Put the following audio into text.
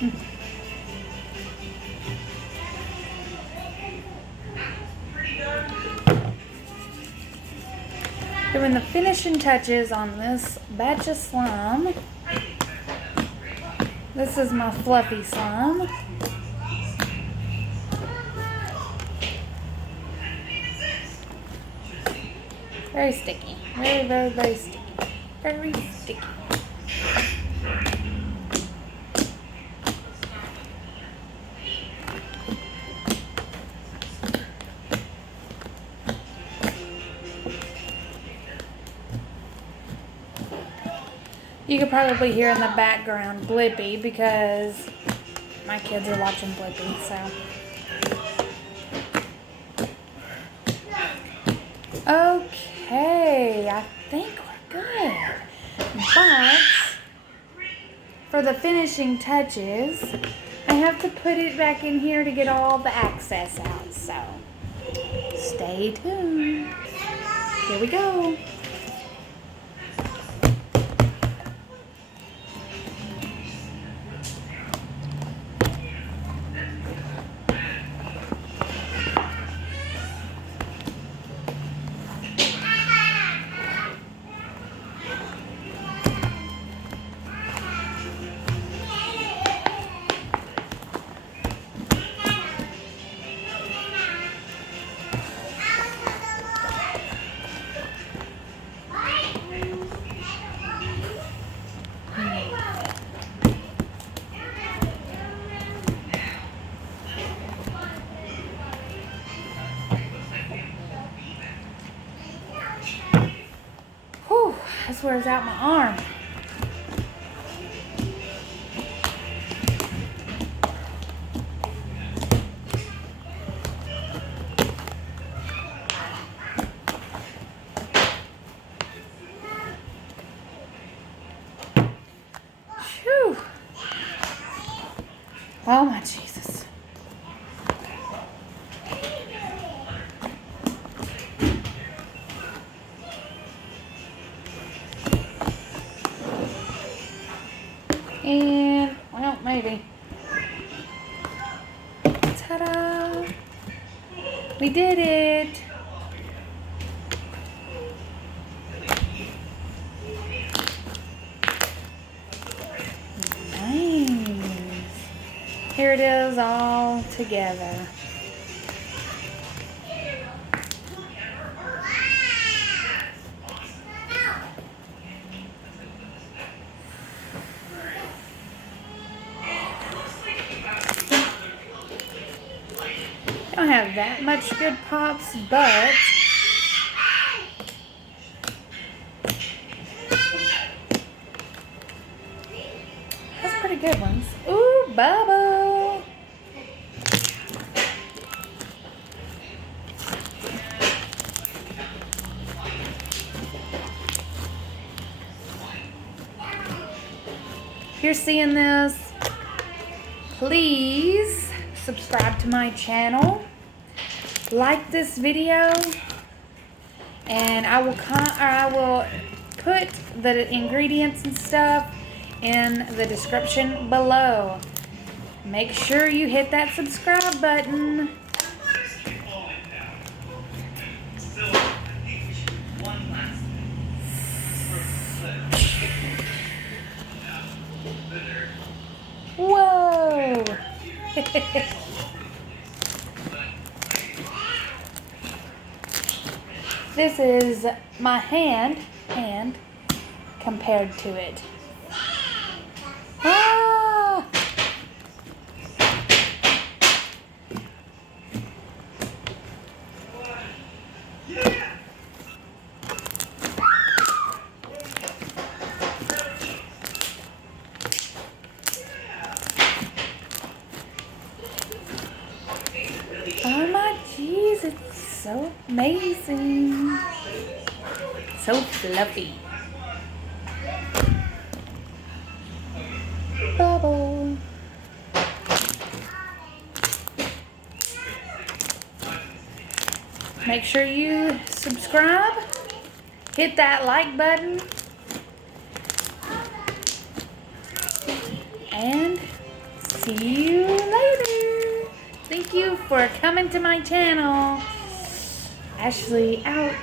Doing the finishing touches on this batch of slime. This is my fluffy slime. Very sticky. Very, very, very sticky. Very sticky. You could probably hear in the background Blippi because my kids are watching Blippi, so. Okay, I think we're good. But for the finishing touches, I have to put it back in here to get all the excess out, so stay tuned. Here we go. Whew, this wears out my arm. Phew. Oh my Jesus. And, well, maybe. Ta-da! We did it! Nice. Here it is all together. I don't have that much good pops, but that's pretty good ones. Ooh, bubble! If you're seeing this, please subscribe to my channel. Like this video, and I will put the ingredients and stuff in the description below. Make sure you hit that subscribe button. Whoa! This is my hand compared to it. Ah! Oh my jeez, it's so amazing. So fluffy. Bubble. Make sure you subscribe. Hit that like button. And see you later. Thank you for coming to my channel. Ashley out.